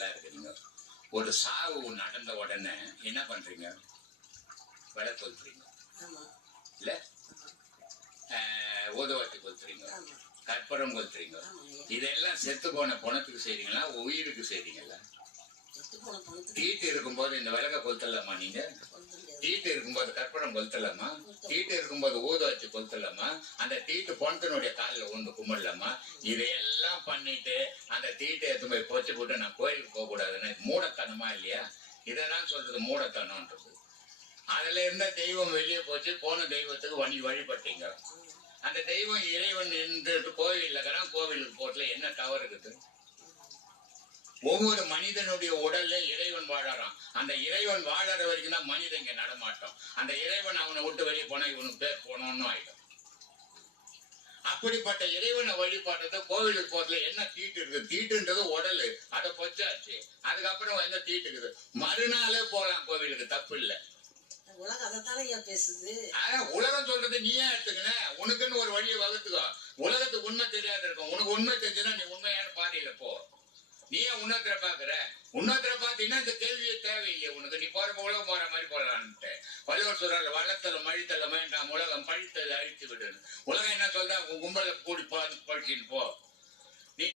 நல்லா இருக்குறீங்க. ஒரு சாவு நடந்த உடனே என்ன பண்றீங்க? விளக்கு கொளுத்துறீங்க இல்ல, ஊதுவத்தி கொளுத்துறீங்க, கற்பூரம் கொளுத்துறீங்க. இதெல்லாம் செத்து போன பணத்துக்கு செய்றீங்களா, உயிருக்கு செய்றீங்களா? தீட்டு இருக்கும்போது இந்த விளக்க கொளுத்தலாமா? நீங்க தீட்டு இருக்கும்போது கற்பூரம் கொளுத்தலாமா? தீட்டு இருக்கும்போது ஊதுவத்தி கொளுத்தலாமா? அந்த தீட்டு பொணத்தினுடைய காலில் ஒன்று கும்பிடலாமா? இதையெல்லாம் பண்ணிட்டு அந்த தீட்டை எடுத்து போய் பொச்சு போட்டு நான் கோயிலுக்கு போக கூடாதுன்னு மூடத்தனமா இல்லையா? இதான் சொல்றது மூடத்தனம்ன்றது. அதுல இருந்த தெய்வம் வெளியே போச்சு, போன தெய்வத்துக்கு வழிபட்டீங்க. அந்த தெய்வம் இறைவன் என்று கோவில் இல்லைன்னா கோவிலுக்கு போட்டுல என்ன தவறு இருக்குது? ஒவ்வொரு மனிதனுடைய உடல்ல இறைவன் வாழறான். அந்த இறைவன் வாழற வரைக்கும் தான் மனிதன் இங்க நடமாட்டோம். அந்த இறைவன் அவனை விட்டு வெளியே போனா இவனுக்கு பேர் போனோம்னு ஆயிடும். அப்படிப்பட்ட இறைவனை வழிபாட்டத்தை கோவிலுக்கு போறதுல என்ன தீட்டு இருக்குது? தீட்டுன்றது உடல், அதை பொச்சாச்சு. அதுக்கப்புறம் என்ன தீட்டு இருக்குது? மறுநாளே போலாம் கோவிலுக்கு, தப்பு இல்லை. உலகம் அதைத்தானே பேசுது. உலகம் சொல்றது நீயே எடுத்துக்கன, உனக்குன்னு ஒரு வழியை வகுத்துக்கோ. உலகத்துக்கு உண்மை தெரியாது இருக்கும். உனக்கு உண்மை தெரிஞ்சுன்னா நீ உண்மையான பாதையில போ. நீ ஏன் உன்னத்திர பாக்குற? உன்னத்திர பாத்தீங்கன்னா இந்த கேள்வியே தேவையில்லையே உனக்கு. நீ போறப்ப உலகம் போற மாதிரி போடலான்ட்டு வள்ளுவர் சொல்றாரு, வளர்த்தல மழித்தல வேண்டாம், உலகம் பழித்தது அழித்து விடுன்னு. உலகம் என்ன சொல்றா? உன் கும்பல கூடி படிச்சுட்டு போ.